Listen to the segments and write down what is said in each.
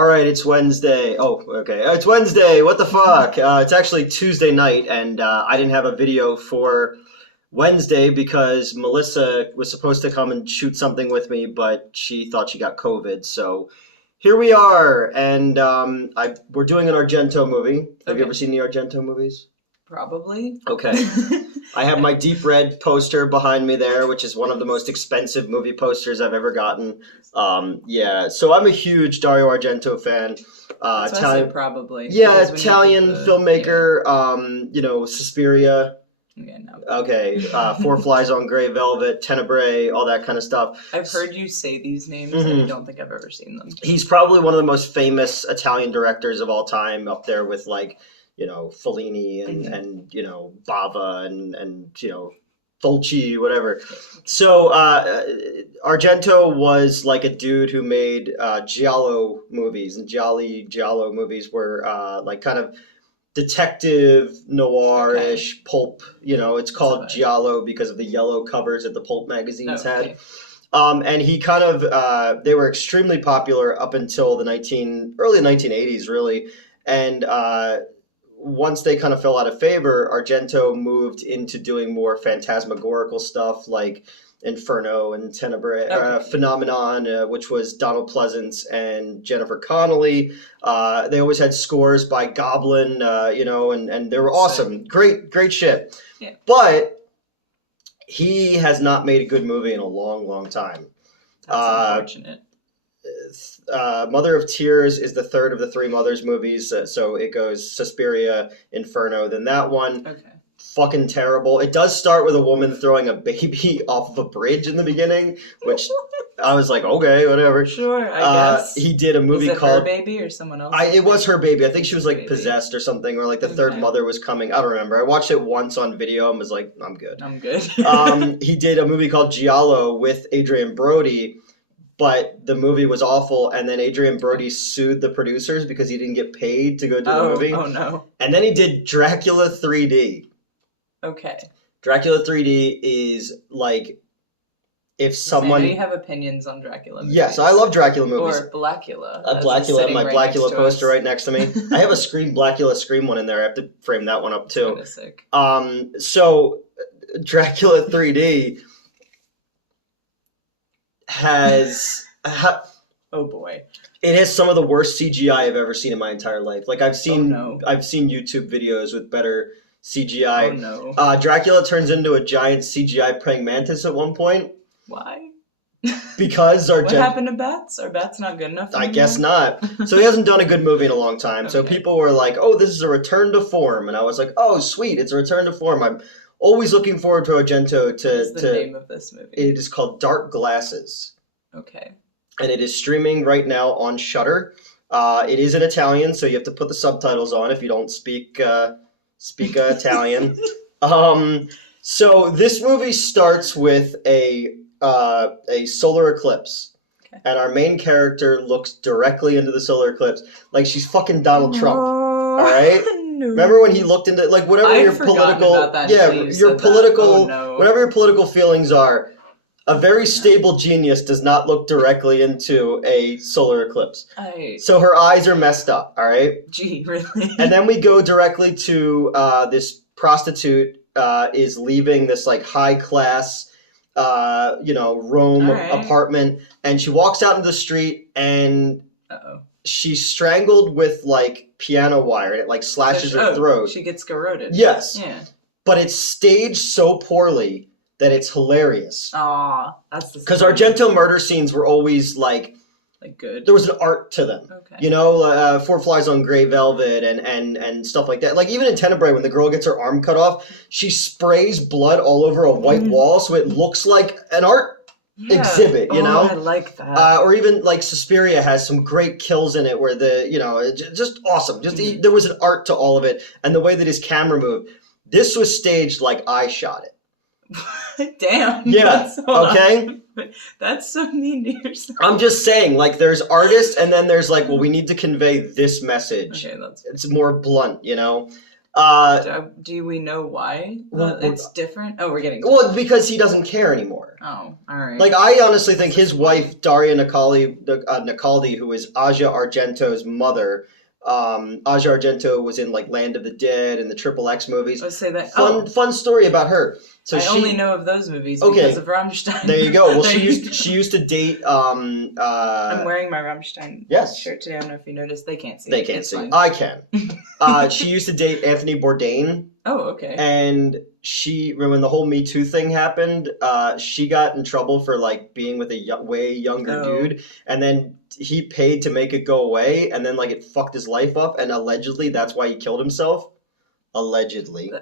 All right, it's Wednesday. Oh, okay. It's Wednesday. What the fuck? It's actually Tuesday night, and I didn't have a video for Wednesday because Melissa was supposed to come and shoot something with me, but she thought she got COVID. So here we are, and we're doing an Argento movie. Have you Okay. ever seen the Argento movies? Probably. Okay. I have my deep red poster behind me there, which is one of the most expensive movie posters I've ever gotten. Yeah, so I'm a huge Dario Argento fan. That's why I Italian, said probably. yeah, Because when you Italian did filmmaker. Suspiria. Yeah, no. Okay, Four Flies on Grey Velvet, Tenebrae, all that kind of stuff. I've heard you say these names, Mhm. and I don't think I've ever seen them. He's probably one of the most famous Italian directors of all time, up there with Fellini and Bava and Fulci, whatever. So Argento was like a dude who made Giallo movies, and Giallo movies were like kind of detective noir-ish pulp. It's called Giallo because of the yellow covers that the pulp magazines had. Okay. And he kind of they were extremely popular up until the early 1980s, really. And once they kind of fell out of favor, Argento moved into doing more phantasmagorical stuff like Inferno and Tenebrae, Phenomenon, which was Donald Pleasance and Jennifer Connelly. They always had scores by Goblin, and they were awesome. Great shit. Yeah. But he has not made a good movie in a long, long time. That's unfortunate. Mother of Tears is the third of the three Mothers movies, so it goes Suspiria, Inferno, then that one. Okay. Fucking terrible. It does start with a woman throwing a baby off of a bridge in the beginning, which I was like, okay, whatever. Sure, I guess. He did a movie Is it called her baby or someone else? It was her baby. I think she was like Baby. possessed or something, or like the third mother was coming. I don't remember. I watched it once on video and was like, I'm good. I'm good. He did a movie called Giallo with Adrian Brody, but the movie was awful, and then Adrian Brody sued the producers because he didn't get paid to go do the movie. Oh no. And then he did Dracula 3D. Okay. Dracula 3D is like if someone. I know you have opinions on Dracula movies. Yes, I love Dracula movies. Or Blackula. My Blackula poster right next to me. I have a Blackula Scream one in there. I have to frame that one up too. That's sick. So Dracula 3D has. Oh boy. It has some of the worst CGI I've ever seen in my entire life. Like I've seen YouTube videos with better CGI. Oh no. Dracula turns into a giant CGI praying mantis at one point. Why? Because what happened to bats? Are bats not good enough? I guess not. So he hasn't done a good movie in a long time. Okay. So people were like, "Oh, this is a return to form," and I was like, "Oh, sweet, it's a return to form." I'm always looking forward to Argento What is the name of this movie? It is called Dark Glasses. Okay. And it is streaming right now on Shudder. It is in Italian, so you have to put the subtitles on if you don't speak Italian. So this movie starts with a solar eclipse, and our main character looks directly into the solar eclipse like she's fucking Donald Trump. All right. No. Remember when he looked into whatever your political whatever your political feelings are. A very stable genius does not look directly into a solar eclipse. So her eyes are messed up, all right? Gee, really? And then we go directly to this prostitute is leaving this like high-class, Rome apartment. And she walks out into the street and she's strangled with like piano wire and it like slashes her throat. She gets garroted. Yes. Yeah. But it's staged so poorly that it's hilarious. Aw, that's the because Argento murder scenes were always like good. There was an art to them. Okay. Four Flies on Grey Velvet and stuff like that. Like even in Tenebrae, when the girl gets her arm cut off, she sprays blood all over a white wall, so it looks like an art exhibit. I like that. Or even like Suspiria has some great kills in it, where just awesome. There was an art to all of it, and the way that his camera moved. This was staged like I shot it. Damn. Yeah. That's so mean to yourself. I'm just saying, like, there's artists, and then there's like, well, we need to convey this message. Okay, that's. It's more blunt, Do we know why Well, it's different? Oh, we're getting... Well, because he doesn't care anymore. Oh, all right. Like, I honestly think his wife, Daria Nicoldi, who is Asia Argento's mother, Asia Argento was in, like, Land of the Dead and the Triple X movies. Let's say that. Fun story about her. So I only know of those movies because of Rammstein. There you go. Well, she used to date. I'm wearing my Rammstein shirt today. I don't know if you noticed. They can't see. They can't see. Fine. I can. She used to date Anthony Bourdain. Oh, okay. And when the whole Me Too thing happened, she got in trouble for like being with a way younger dude, and then he paid to make it go away, and then like it fucked his life up, and allegedly that's why he killed himself. Allegedly.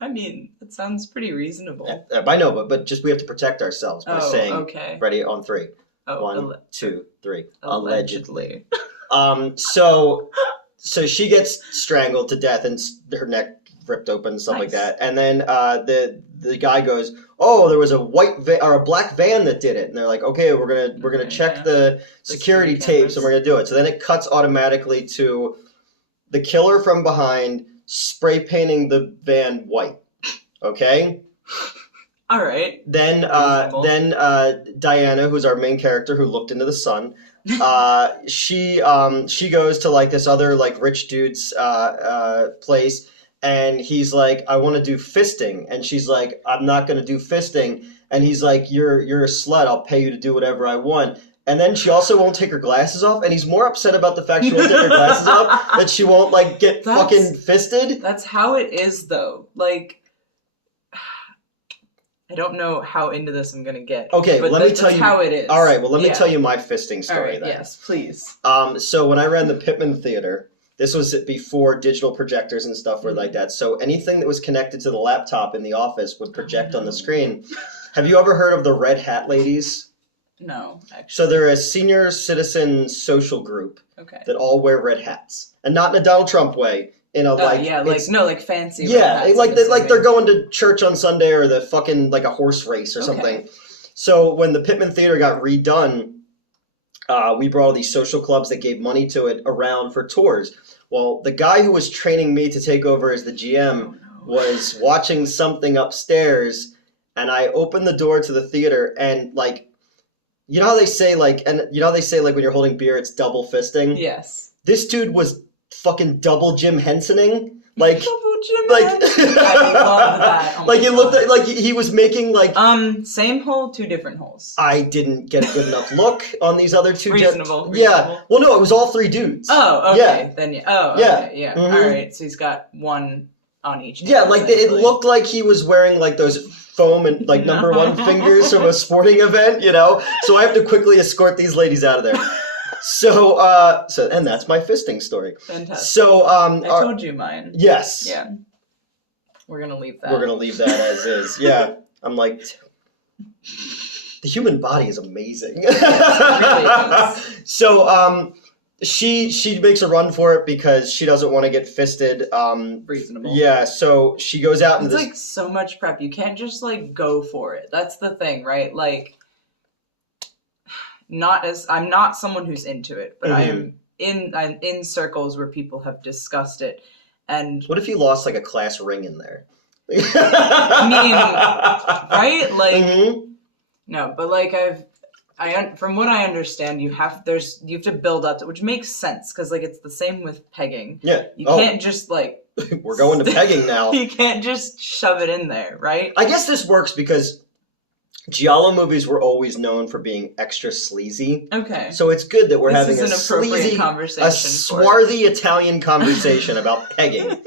I mean, that sounds pretty reasonable. I know, but just we have to protect ourselves by saying, okay. Ready, on 3. Oh, 1, 2, 3. Allegedly. So she gets strangled to death and her neck ripped open, stuff like that. And then the guy goes, "Oh, there was a a black van that did it." And they're like, "Okay, we're gonna check the security tapes and we're gonna do it." So then it cuts automatically to the killer from behind spray painting the van white. Okay. All right. Then Diana, who's our main character, who looked into the sun, she goes to like this other like rich dude's place, and he's like, "I want to do fisting," and she's like, "I'm not gonna do fisting," and he's like, "You're a slut. I'll pay you to do whatever I want." And then she also won't take her glasses off, and he's more upset about the fact she won't take her glasses off that she won't like get fucking fisted. That's how it is, though. Like, I don't know how into this I'm gonna get. Okay, but let me tell you how it is. All right, well, let me tell you my fisting story. All right, then. yes, please. So when I ran the Pittman Theater, this was before digital projectors and stuff were like that. So anything that was connected to the laptop in the office would project on the screen. Have you ever heard of the Red Hat Ladies? No, actually. So they're a senior citizen social group that all wear red hats, and not in a Donald Trump way. In a like fancy. Yeah, like they're going to church on Sunday or the fucking like a horse race or something. So when the Pittman Theater got redone, we brought all these social clubs that gave money to it around for tours. Well, the guy who was training me to take over as the GM was watching something upstairs, and I opened the door to the theater and like. You know how they say like when you're holding beer, it's double fisting? Yes. This dude was fucking double Jim Hensoning. Like, double Jim Henson. I love that. Oh like it looked like he was making like same hole, 2 different holes. I didn't get a good enough look on these other 2. Reasonable. Yeah. Well, no, it was all 3 dudes. Oh, okay. Yeah. Then yeah. Mm-hmm. All right. So he's got 1 on each. Yeah, like it looked like he was wearing like those foam and like number 1 fingers from a sporting event, you know? So I have to quickly escort these ladies out of there. So and that's my fisting story. Fantastic. So I told you mine. Yes. Yeah. We're gonna leave that. We're gonna leave that as is. Yeah. I'm like the human body is amazing. Yes, it really is. So she makes a run for it because she doesn't want to get fisted. Reasonable. Yeah, so she goes out and it's like so much prep. You can't just like go for it. That's the thing, right? Like I'm not someone who's into it, but I'm in circles where people have discussed it. And what if you lost like a class ring in there? I mean, right? Like no, but like from what I understand, you have to build up to, which makes sense because like it's the same with pegging. Yeah, you can't just like we're going to pegging now. You can't just shove it in there, right? I guess this works because Giallo movies were always known for being extra sleazy. Okay, so it's good that we're having a sleazy conversation, a swarthy Italian conversation about pegging.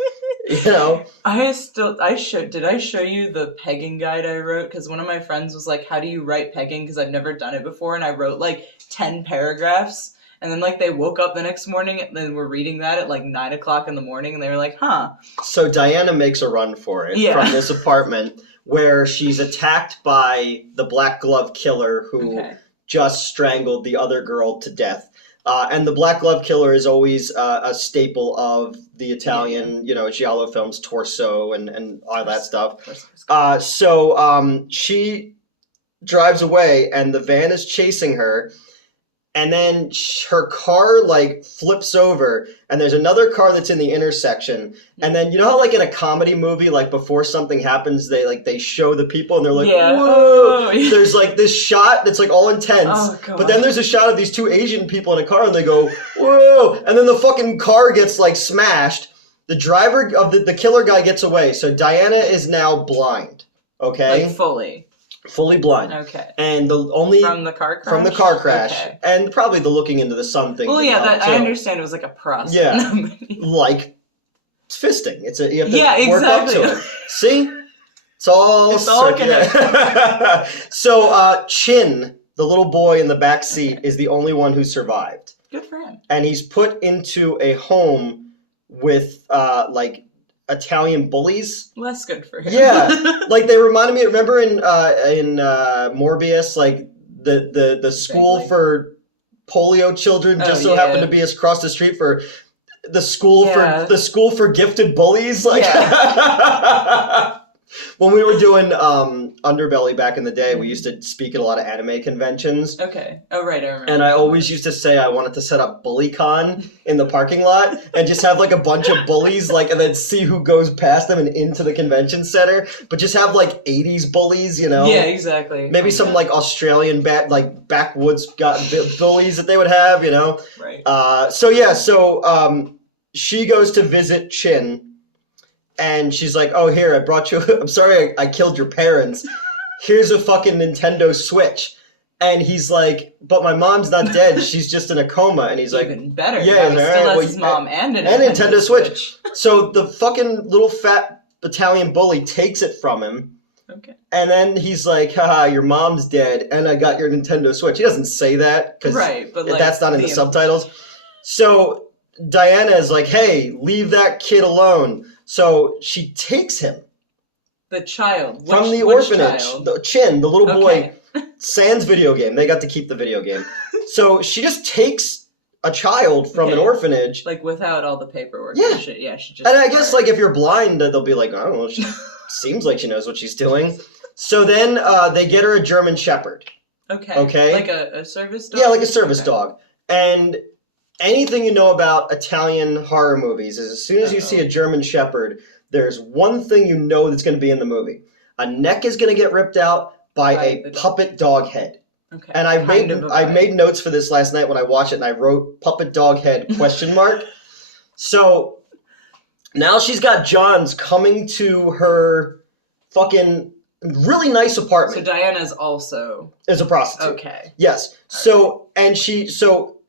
You know, did I show you the pegging guide I wrote? Because one of my friends was like, "How do you write pegging?" Because I've never done it before, and I wrote like 10 paragraphs. And then like they woke up the next morning and then were reading that at like 9 o'clock in the morning, and they were like, "Huh." So Diana makes a run for it from this apartment where she's attacked by the black glove killer who just strangled the other girl to death. And the black glove killer is always a staple of the Italian, Giallo films, Torso and all that stuff. So she drives away, and the van is chasing her, and then her car like flips over, and there's another car that's in the intersection, and then you know how like in a comedy movie, like before something happens, they show the people and they're like, Yeah. whoa. Oh, yeah. There's like this shot that's like all intense, Oh, God. but then there's a shot of these two Asian people in a car, and they go, whoa, and then the fucking car gets like smashed. The driver of the killer guy gets away, so Diana is now blind. Okay, Like fully blind. Okay. And the only from the car crash. Okay. and probably the looking into the sun thing. Well, yeah, that I understand. It was like a process. Yeah, like fisting. You have to yeah, work exactly. up to it. See, it's all connected. So Chin, the little boy in the back seat, is the only one who survived. Good for him. And he's put into a home with like Italian bullies. Less good for him. Yeah, like they reminded me. Remember in Morbius, like the school for polio children just so happened to be across the street for the school for gifted bullies. Like when we were doing Underbelly back in the day, we used to speak at a lot of anime conventions. Okay. Oh, right, I remember. And I always used to say I wanted to set up BullyCon in the parking lot and just have like a bunch of bullies, like, and then see who goes past them and into the convention center. But just have like 80s bullies, you know? Yeah, exactly. Maybe some like Australian backwoods bullies that they would have, you know? Right. So she goes to visit Chin. And she's like, oh, here, I brought you... I'm sorry I killed your parents. Here's a fucking Nintendo Switch. And he's like, but my mom's not dead. She's just in a coma. And he's like... Even better. Yeah, he still has his mom and a Nintendo Switch. So the fucking little fat Italian bully takes it from him. Okay. And then he's like, haha, your mom's dead, and I got your Nintendo Switch. He doesn't say that, because that's not in the subtitles. So Diana is like, hey, leave that kid alone. So she takes him. The child. From the orphanage. The Chin, the little boy. Sans video game. They got to keep the video game. So she just takes a child from an orphanage. Like without all the paperwork. Yeah. And shit. Yeah, she just... And I guess like if you're blind, they'll be like, I don't know, she seems like she knows what she's doing. So then they get her a German Shepherd. Okay. Like a service dog? Yeah, like a service dog. And... anything you know about Italian horror movies is as soon as you see a German Shepherd, there's one thing you know that's going to be in the movie. A neck is going to get ripped out by a puppet dog head. Okay. And I made notes for this last night when I watched it, and I wrote puppet dog head ? So now she's got Johns coming to her fucking really nice apartment. So Diana's also... is a prostitute. Okay. Yes. So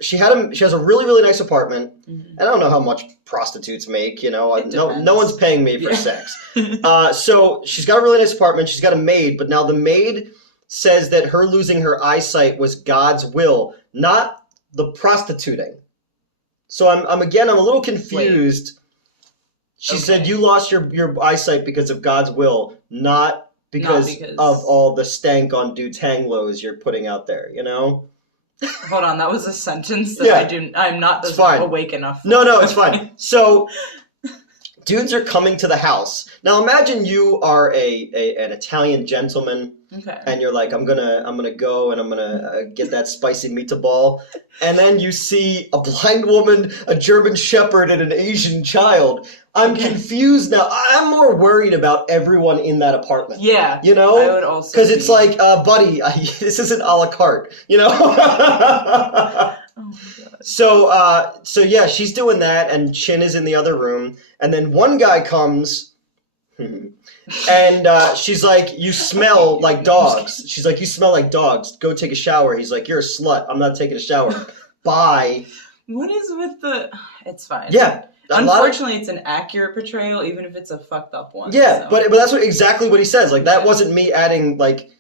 she has a really, really nice apartment. Mm-hmm. I don't know how much prostitutes make, you know. No one's paying me for sex. So she's got a really nice apartment. She's got a maid, but now the maid says that her losing her eyesight was God's will, not the prostituting. So I'm a little confused. Wait. She said you lost your eyesight because of God's will, not because of all the stank on dude's hang lows you're putting out there, you know? Hold on, that was a sentence that I'm not awake enough for. No, it's fine. So, dudes are coming to the house. Now imagine you are an Italian gentleman, and you're like, I'm gonna go and I'm gonna get that spicy meatball, and then you see a blind woman, a German Shepherd, and an Asian child. I'm confused now. I'm more worried about everyone in that apartment. Yeah, you know, I would also because it's like, buddy, this isn't a la carte, you know. Oh my God. So yeah, she's doing that, and Chin is in the other room, and then one guy comes, and she's like, "You smell like dogs." She's like, "You smell like dogs. Go take a shower." He's like, "You're a slut. I'm not taking a shower." Bye. What is with the? It's fine. Yeah. Unfortunately, it's an accurate portrayal, even if it's a fucked up one. Yeah, so. but that's exactly what he says. Like, that wasn't me adding, like,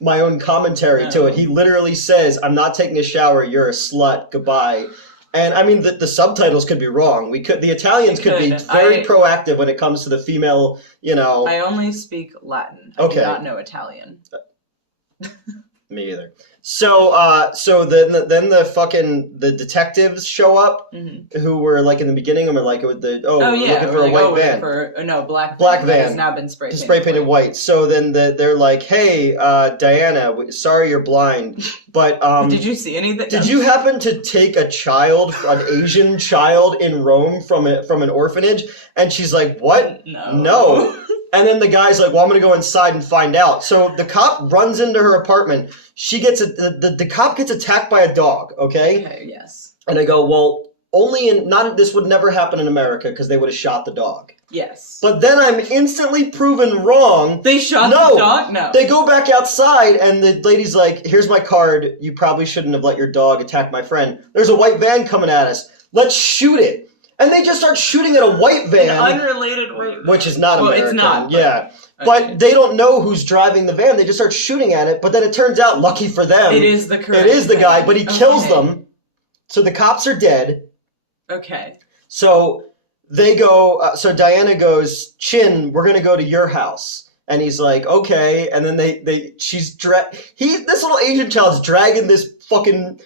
my own commentary to it. He literally says, I'm not taking a shower, you're a slut, goodbye. And, I mean, the subtitles could be wrong. The Italians could be very proactive when it comes to the female, you know... I only speak Latin. I do not know Italian. Me either. So then the detectives show up who were like in the begining and were like with the looking for a white van. Black van. That has now been spray painted white. So then they're like, hey, Diana, sorry you're blind, but did you see anything? Did you happen to take an Asian child in Rome from an orphanage? And she's like, what? No. And then the guy's like, well, I'm going to go inside and find out. So the cop runs into her apartment. She gets the cop gets attacked by a dog, okay? Okay, yes. And I go, well, this would never happen in America because they would have shot the dog. Yes. But then I'm instantly proven wrong. They shot the dog? No. They go back outside and the lady's like, here's my card. You probably shouldn't have let your dog attack my friend. There's a white van coming at us. Let's shoot it. And they just start shooting at a white van. An unrelated white van. Which is not American. It's not. Yeah. But they don't know who's driving the van. They just start shooting at it. But then it turns out, lucky for them, it is the guy. But he kills them. So the cops are dead. Okay. So they go. So Diana goes, Chin, we're gonna go to your house. And he's like, okay. And then this little Asian child's dragging this fucking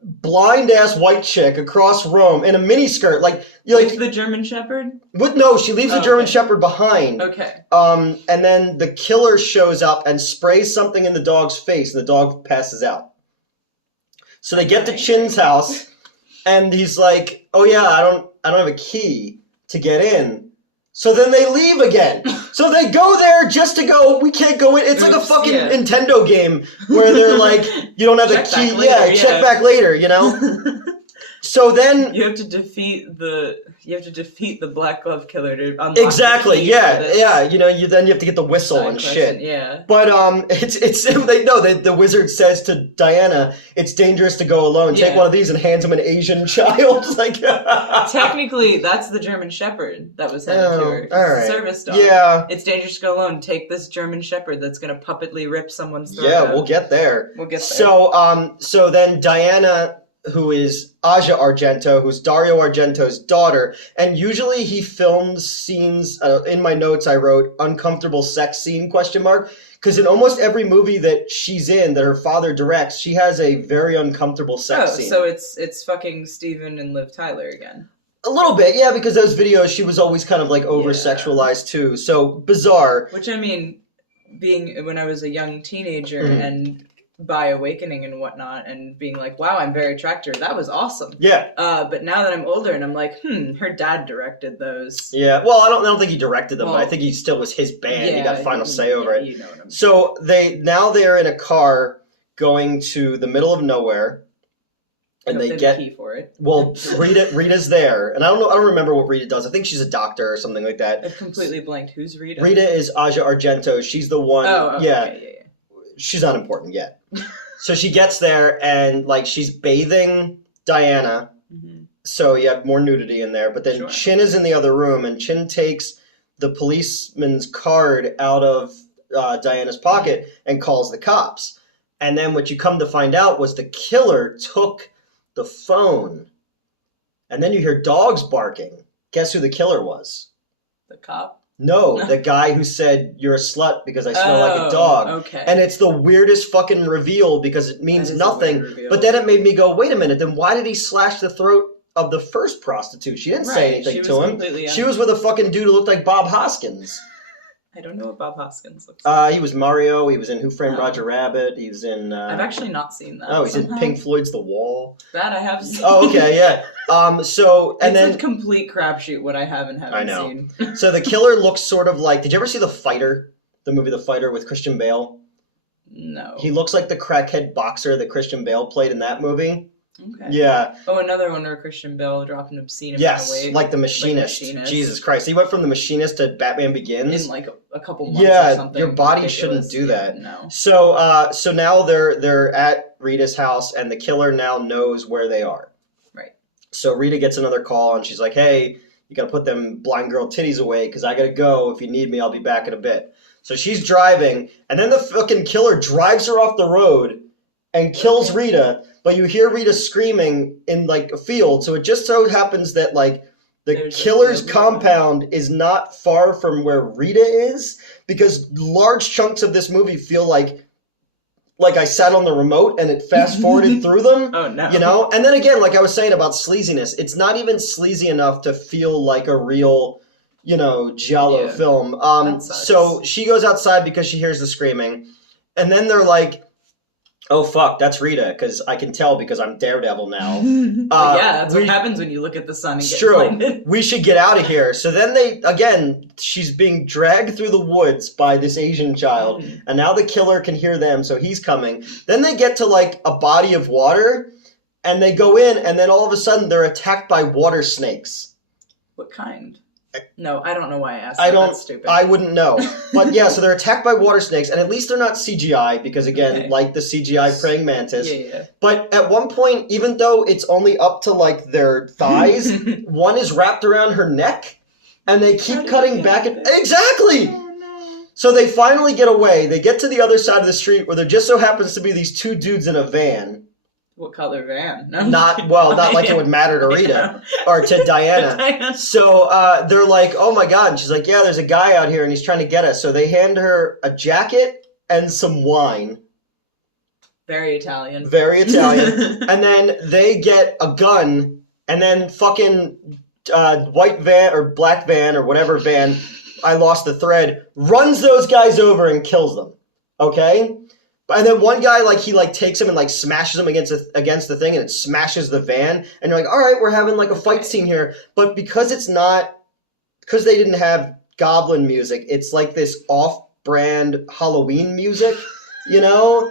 blind ass white chick across Rome in a miniskirt, with the German Shepherd. She leaves the German Shepherd behind. Okay. And then the killer shows up and sprays something in the dog's face, and the dog passes out. So they get to Chin's house, and he's like, "Oh yeah, I don't have a key to get in." So then they leave again. So they go there just to go, we can't go in. It's like a fucking Nintendo game where they're like, you don't have the key. Check back later, you know? So then you have to defeat the black glove killer to unlock exactly. The key Yeah. You know, then you have to get the whistle and shit. Yeah. But the wizard says to Diana, it's dangerous to go alone. Take one of these and hands him an Asian child. Technically, that's the German Shepherd that was handed to her. It's a service dog. Yeah. It's dangerous to go alone. Take this German Shepherd that's gonna puppetly rip someone's throat. Yeah, we'll get there. So then Diana, who is Asia Argento, who's Dario Argento's daughter, and usually he films scenes, in my notes I wrote, uncomfortable sex scene, ? Because in almost every movie that she's in, that her father directs, she has a very uncomfortable sex scene. So it's fucking Steven and Liv Tyler again. A little bit, yeah, because those videos, she was always kind of like over-sexualized too, so bizarre. Which, I mean, when I was a young teenager and by awakening and whatnot and being like, wow, I'm very attracted to her. That was awesome. Yeah. But now that I'm older and I'm like, her dad directed those. Yeah. Well, I don't think he directed them, but I think he still was his band. He got final say over it. You know what I mean. So they're in a car going to the middle of nowhere. And they get the key for it. Well, Rita's there. And I don't remember what Rita does. I think she's a doctor or something like that. I've completely blanked. Who's Rita? Rita is Asia Argento. She's the one. Oh, okay. Yeah. She's not important yet. So she gets there and she's bathing Diana. Mm-hmm. So you have more nudity in there. But then Chin is in the other room and Chin takes the policeman's card out of Diana's pocket and calls the cops. And then what you come to find out was the killer took the phone. And then you hear dogs barking. Guess who the killer was? The cop? No, the guy who said, you're a slut because I smell like a dog. Okay. And it's the weirdest fucking reveal because it means nothing. But then it made me go, wait a minute, then why did he slash the throat of the first prostitute? She didn't say anything to him. She was with a fucking dude who looked like Bob Hoskins. I don't know what Bob Hoskins looks like. He was Mario. He was in Who Framed Roger Rabbit. He was in... I've actually not seen that. Oh, he's in Pink Floyd's The Wall. That I have seen. Oh, okay, yeah. It's a complete crapshoot what I haven't seen. So the killer looks sort of like... Did you ever see The Fighter? The movie The Fighter with Christian Bale? No. He looks like the crackhead boxer that Christian Bale played in that movie. Okay. Yeah. Oh, another one where Christian Bale dropped an obscene amount of weight. Yes, like The Machinist. Jesus Christ. He went from The Machinist to Batman Begins. In a couple months or something. Your body shouldn't do that. No. So now they're at Rita's house and the killer now knows where they are. Right. So Rita gets another call and she's like, hey, you got to put them blind girl titties away because I got to go. If you need me, I'll be back in a bit. So she's driving and then the fucking killer drives her off the road and kills Rita. But you hear Rita screaming in a field, so it just so happens that the killer's compound is not far from where Rita is, because large chunks of this movie feel like like I sat on the remote and it fast forwarded through them. Oh no. You know? And then again, like I was saying about sleaziness, it's not even sleazy enough to feel like a real, you know, Giallo film. So she goes outside because she hears the screaming. And then they're like, oh fuck, that's Rita, because I can tell because I'm Daredevil now. Yeah, that's what happens when you look at the sun and get blinded. We should get out of here. So then she's being dragged through the woods by this Asian child, and now the killer can hear them, so he's coming. Then they get to like a body of water, and they go in, and then all of a sudden they're attacked by water snakes. What kind? No, I don't know why I asked that. That's stupid. I wouldn't know. But yeah, so they're attacked by water snakes, and at least they're not CGI, because again, like the CGI praying mantis. Yeah. But at one point, even though it's only up to like their thighs, one is wrapped around her neck, and they keep cutting back and... Exactly! Oh, no. So they finally get away. They get to the other side of the street where there just so happens to be these two dudes in a van. What color van? No, not like it would matter to Rita or to Diana. So they're like, oh my God. And she's like, yeah, there's a guy out here and he's trying to get us. So they hand her a jacket and some wine. Very Italian. And then they get a gun, and then fucking white van or black van or whatever van, I lost the thread, runs those guys over and kills them. Okay? And then one guy, like, he, like, takes him and, like, smashes him against the thing, and it smashes the van. And you're like, all right, we're having, like, a fight scene here. But because they didn't have Goblin music, it's, like, this off-brand Halloween music, you know?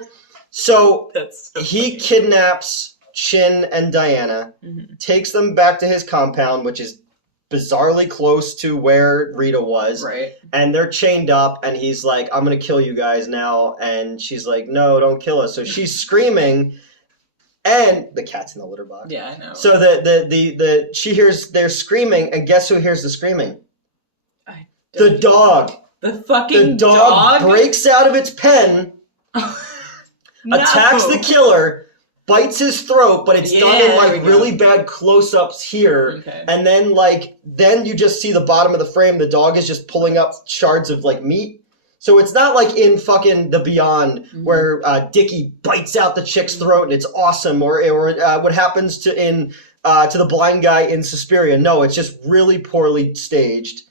So he kidnaps Chin and Diana, takes them back to his compound, which is bizarrely close to where Rita was. Right. And they're chained up, and he's like, I'm going to kill you guys now. And she's like, no, don't kill us. So she's screaming, and the cat's in the litter box. Yeah, I know. So she hears they're screaming, and guess who hears the screaming? The dog. The fucking dog breaks out of its pen, attacks the killer, bites his throat, but it's done in like really bad close-ups here. Okay. And then you just see the bottom of the frame. The dog is just pulling up shards of like meat. So it's not like in fucking The Beyond where Dickie bites out the chick's throat and it's awesome, or what happens to the blind guy in Suspiria. No, it's just really poorly staged.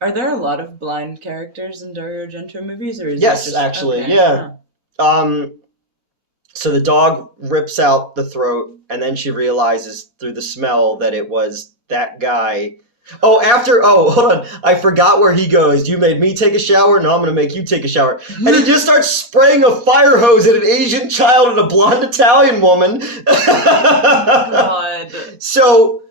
Are there a lot of blind characters in Dario Argento movies, or is yes, it just... actually, yeah. So the dog rips out the throat, and then she realizes through the smell that it was that guy. Hold on. I forgot where he goes. You made me take a shower? No, I'm going to make you take a shower. And he just starts spraying a fire hose at an Asian child and a blonde Italian woman. God. So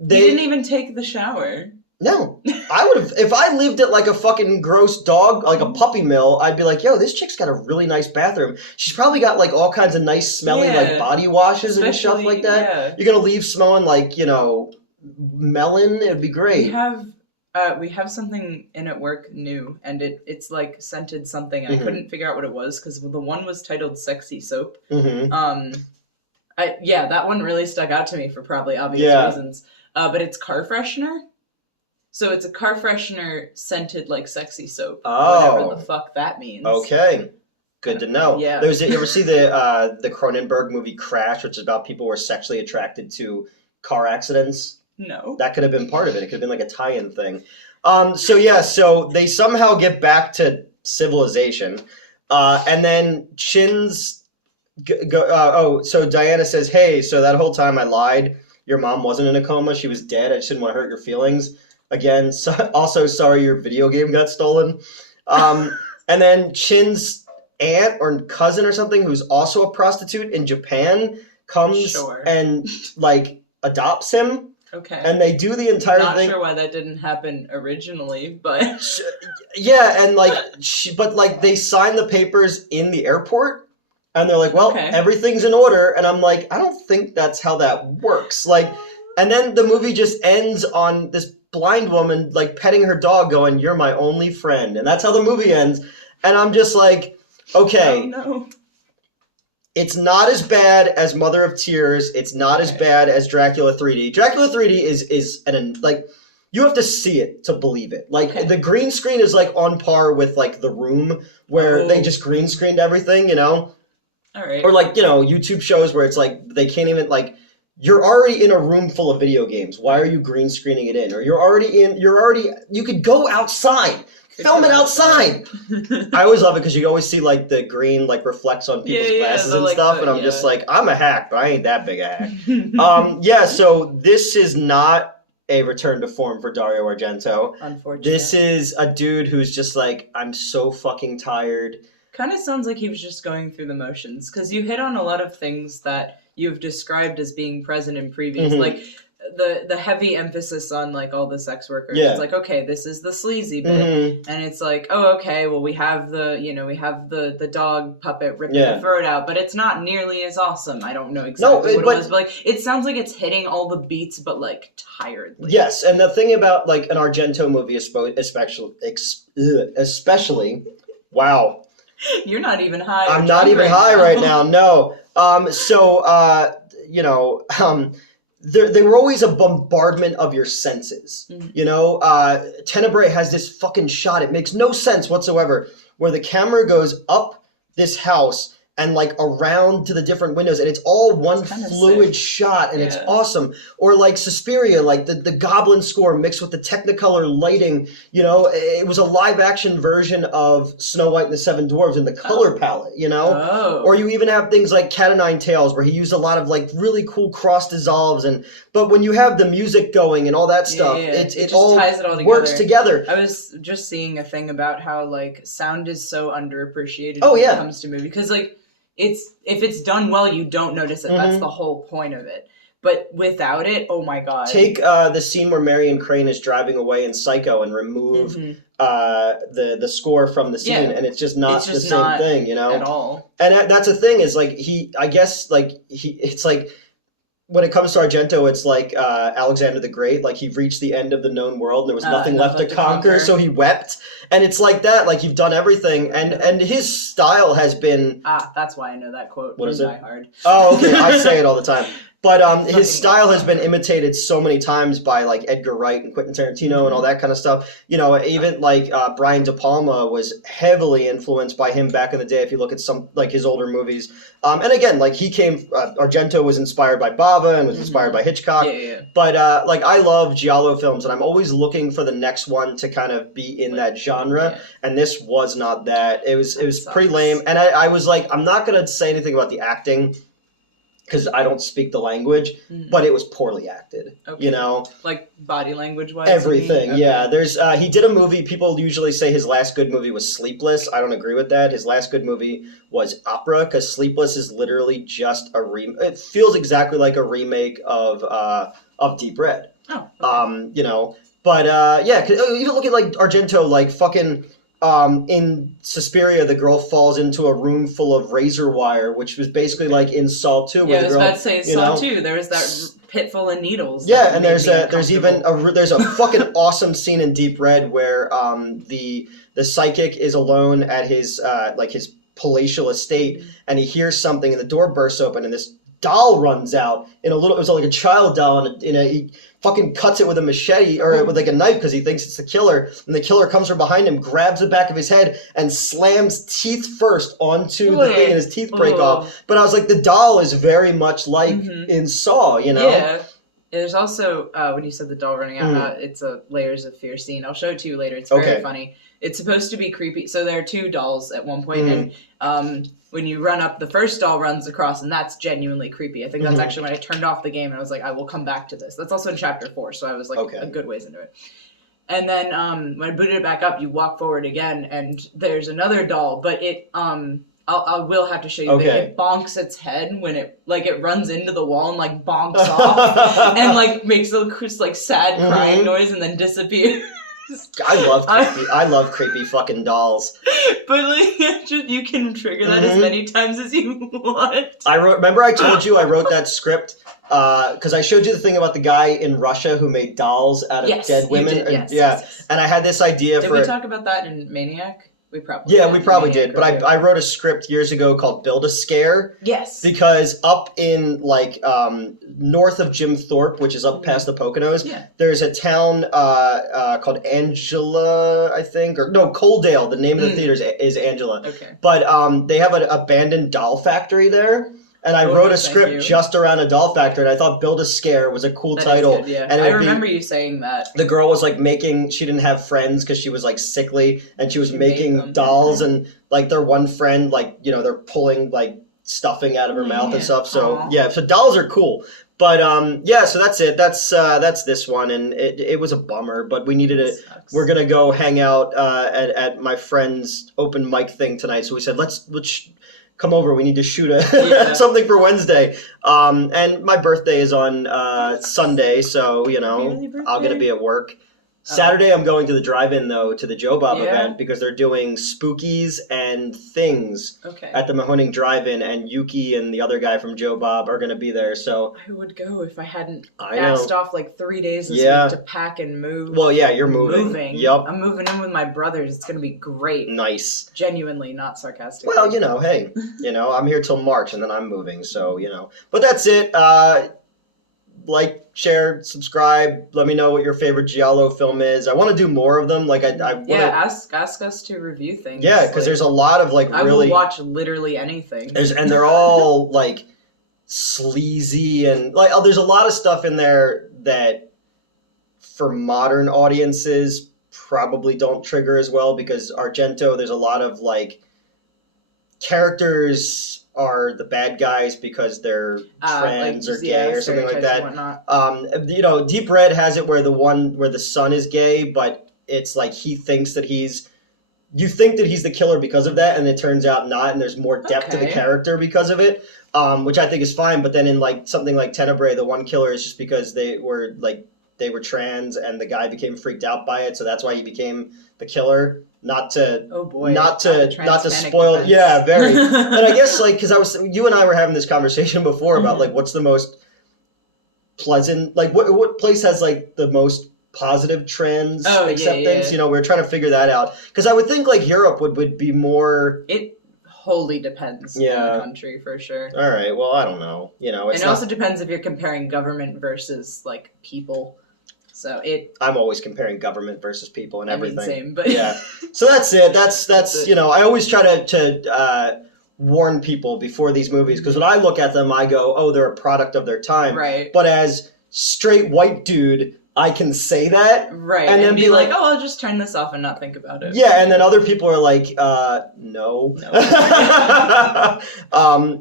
He didn't even take the shower. No, I would have, if I lived at like a fucking gross dog, like a puppy mill, I'd be like, yo, this chick's got a really nice bathroom. She's probably got like all kinds of nice smelling like body washes and stuff like that. Yeah. You're going to leave smelling like, you know, melon. It'd be great. We have something in at work new, and it's like scented something. I couldn't figure out what it was because the one was titled Sexy Soap. That one really stuck out to me for probably obvious reasons. But it's car freshener. So it's a car freshener scented like sexy soap. Whatever the fuck that means. Okay. Good to know. Yeah. You ever see the Cronenberg movie Crash, which is about people who are sexually attracted to car accidents? No. That could have been part of it. It could have been like a tie-in thing. So they somehow get back to civilization. And then Chin's... so Diana says, hey, so that whole time I lied. Your mom wasn't in a coma. She was dead. I just didn't want to hurt your feelings. Again, also sorry your video game got stolen. And then Chin's aunt or cousin or something, who's also a prostitute in Japan, comes and like adopts him. Okay. And they do the entire thing. Not sure why that didn't happen originally, but yeah, and like they sign the papers in the airport, and they're like, well, everything's in order, and I'm like, I don't think that's how that works. Like, and then the movie just ends on this blind woman like petting her dog going, you're my only friend, and that's how the movie ends. And I'm just like, okay, oh, no. It's not as bad as Mother of Tears. It's not as bad as Dracula 3D. Dracula 3D is like, you have to see it to believe it. Like Okay. the green screen is like on par with like The Room, where they just green screened everything, you know? All right. Or like, you know, YouTube shows where it's like they can't even like you're already in a room full of video games. Why are you green screening it in? Or you could go outside. Film it outside. I always love it because you always see like the green like reflects on people's glasses and stuff, and I'm just like, I'm a hack, but I ain't that big a hack. So this is not a return to form for Dario Argento. Unfortunately. This is a dude who's just like, I'm so fucking tired. Kind of sounds like he was just going through the motions, because you hit on a lot of things that you've described as being present in previous, like the heavy emphasis on like all the sex workers. Yeah. It's like, okay, this is the sleazy bit, and it's like, oh, okay, well we have the dog puppet ripping the throat out, but it's not nearly as awesome. I don't know exactly what it was, but like it sounds like it's hitting all the beats, but like tiredly. Yes, and the thing about like an Argento movie, especially, wow. You're not even high. I'm not even high right now. No. They were always a bombardment of your senses. You know, Tenebrae has this fucking shot. It makes no sense whatsoever, where the camera goes up this house and like around to the different windows, and it's all one fluid shot, and it's awesome. Or like Suspiria, like the Goblin score mixed with the Technicolor lighting. You know, it was a live action version of Snow White and the Seven Dwarfs in the color palette. You know, or you even have things like Cat o' Nine Tails, where he used a lot of like really cool cross dissolves, but when you have the music going and all that stuff, it all ties it all together. Works together. I was just seeing a thing about how like sound is so underappreciated when it comes to movies, because like if it's done well, you don't notice it. That's the whole point of it. But without it, oh my god. Take the scene where Marion Crane is driving away in Psycho and remove the score from the scene, and it's just not the same thing, you know? At all. And that's the thing is like it's like when it comes to Argento, it's like Alexander the Great. Like he reached the end of the known world, and there was nothing left to conquer, so he wept. And it's like that. Like you've done everything, and his style has been. That's why I know that quote. What is it? Die Hard. Oh, okay. I say it all the time. But his style has been imitated so many times by like Edgar Wright and Quentin Tarantino and all that kind of stuff. You know, even like Brian De Palma was heavily influenced by him back in the day. If you look at some like his older movies, and again, like he came, Argento was inspired by Bava and was inspired by Hitchcock. But like I love Giallo films, and I'm always looking for the next one to kind of be in that genre. And this was not that. It was pretty lame. And I was like, I'm not gonna say anything about the acting, because I don't speak the language, but it was poorly acted, you know? Like body language-wise? Everything, yeah. There's he did a movie, people usually say his last good movie was Sleepless. I don't agree with that. His last good movie was Opera, because Sleepless is literally just it feels exactly like a remake of Deep Red. Oh. Okay. You know, but yeah, 'cause even look at like Argento, like fucking... in Suspiria, the girl falls into a room full of razor wire, which was basically like in Saw 2. Yeah, I was about to say Saw 2. There was that pit full of needles. Yeah, and there's a fucking awesome scene in Deep Red where the psychic is alone at his his palatial estate, and he hears something, and the door bursts open, and this doll runs out it was like a child doll, and he fucking cuts it with a machete or with like a knife because he thinks it's the killer, and the killer comes from behind him, grabs the back of his head, and slams teeth first onto the thing, and his teeth break off. But I was like, the doll is very much like in Saw, you know? Yeah. There's also, when you said the doll running out, it's a Layers of Fear scene. I'll show it to you later. It's very funny. It's supposed to be creepy. So there are two dolls at one point, and when you run up, the first doll runs across, and that's genuinely creepy. I think that's actually when I turned off the game, and I was like, I will come back to this. That's also in Chapter 4, so I was like a good ways into it. And then when I booted it back up, you walk forward again, and there's another doll, but it... I will have to show you. It bonks its head when it runs into the wall and like bonks off and like makes a like sad crying noise and then disappears. I love creepy fucking dolls. But like you can trigger that as many times as you want. Remember I told you I wrote that script because I showed you the thing about the guy in Russia who made dolls out of dead women. You did, yes. And I had this idea Did we talk about that in Maniac? We probably Yeah, we probably Maniac did. But I wrote a script years ago called Build a Scare. Yes. Because up in, like, north of Jim Thorpe, which is up past the Poconos, there's a town called Angela, I think. Or, no, Coaldale. The name of the theater is Angela. Okay. But they have an abandoned doll factory there. And I wrote a script just around a doll factory, and I thought Build a Scare was a cool title. Good, yeah. And I remember you saying that. The girl was, like, she didn't have friends because she was, like, sickly, and she was making dolls, and, like, their one friend, like, you know, they're pulling, like, stuffing out of her mouth and stuff. So, so dolls are cool. But, so that's it. That's this one, and it was a bummer, but we needed it. We're going to go hang out at my friend's open mic thing tonight, so we said, let's come over, we need to shoot something for Wednesday. And my birthday is on Sunday, so, you know, I'm going to be at work. Saturday, I'm going to the drive-in, though, to the Joe Bob event, because they're doing Spookies and Things at the Mahoning Drive-In, and Yuki and the other guy from Joe Bob are going to be there, so... I would go if I hadn't asked off, like, 3 days this week to pack and move. Well, yeah, you're moving. Yep. I'm moving in with my brothers. It's going to be great. Nice. Genuinely, not sarcastically. Well, you know, hey, you know, I'm here till March, and then I'm moving, so, you know. But that's it. Like, share, subscribe. Let me know what your favorite Giallo film is. I want to do more of them. Like, I want to... ask us to review things. Yeah, because there's a lot of, like, really... I will watch literally anything. And they're all, like, sleazy and... like, there's a lot of stuff in there that, for modern audiences, probably don't trigger as well, because Argento, there's a lot of, like, characters... are the bad guys because they're trans or gay or something like that. You know, Deep Red has it where the son is gay, but it's like you think that he's the killer because of that, and it turns out not, and there's more depth to the character because of it, which I think is fine. But then in like something like Tenebrae, the one killer is just because they were trans and the guy became freaked out by it, so that's why he became the killer. Not to spoil. Defense. Yeah, very. And I guess like because you and I were having this conversation before about like what's the most pleasant, like what place has like the most positive trans acceptance. You know, we're trying to figure that out because I would think like Europe would be more. It wholly depends on the country for sure. All right. Well, I don't know. You know, it also depends if you're comparing government versus like people. So I'm always comparing government versus people and everything. I mean, same, but yeah. So that's it. That's you know, I always try to warn people before these movies because when I look at them, I go, oh, they're a product of their time. Right. But as straight white dude, I can say that. Right. And then be like, oh, I'll just turn this off and not think about it. Yeah, and then other people are like, no.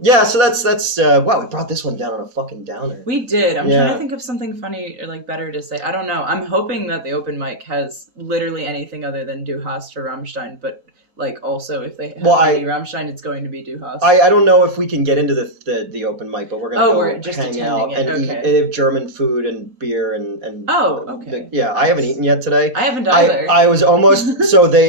Yeah, so that's wow, we brought this one down on a fucking downer. We did. I'm trying to think of something funny or like better to say. I don't know. I'm hoping that the open mic has literally anything other than Du Hast or Rammstein, but like also if they have any Rammstein, it's going to be Du Hast. I don't know if we can get into the open mic, but we're gonna just hang out and eat German food and beer and okay. I haven't eaten yet today. I haven't either. I was almost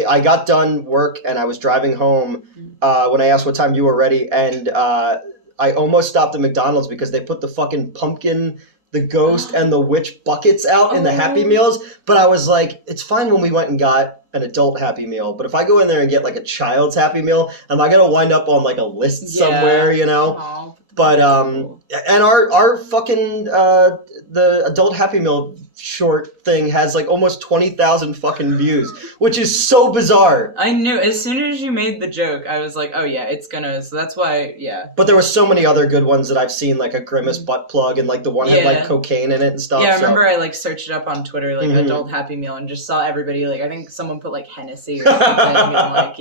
I got done work and I was driving home when I asked what time you were ready, and I almost stopped at McDonald's because they put the fucking pumpkin, the ghost, and the witch buckets out in the Happy Meals, but I was like, it's fine when we went and got an adult Happy Meal, but if I go in there and get like a child's Happy Meal, am I gonna wind up on like a list somewhere, you know? Aww, but and our fucking the adult Happy Meal short thing has like almost 20,000 fucking views, which is so bizarre. I knew as soon as you made the joke, I was like, oh yeah, it's gonna. So that's why, But there were so many other good ones that I've seen, like a Grimace butt plug, and like the one had like cocaine in it and stuff. Yeah, I remember I like searched it up on Twitter, like adult Happy Meal, and just saw everybody like I think someone put like Hennessy or something, and like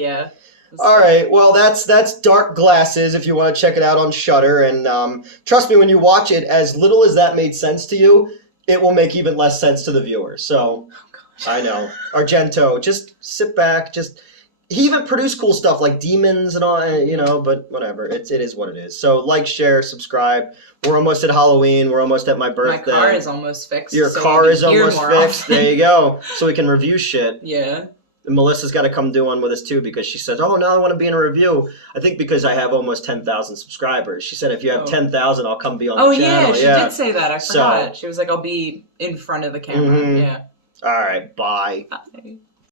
All right, well, that's Dark Glasses if you want to check it out on Shudder. And trust me, when you watch it, as little as that made sense to you, it will make even less sense to the viewer. So, I know. Argento, just sit back. He even produced cool stuff like Demons and all, you know, but whatever. It is what it is. So, like, share, subscribe. We're almost at Halloween. We're almost at my birthday. My car is almost fixed. Your car is almost fixed. There you go. So we can review shit. Yeah. And Melissa's got to come do one with us too because she says, oh, now I want to be in a review. I think because I have almost 10,000 subscribers. She said, if you have 10,000, I'll come be on the channel. Oh, yeah, she did say that. I forgot. She was like, I'll be in front of the camera. Yeah. All right, bye. Bye.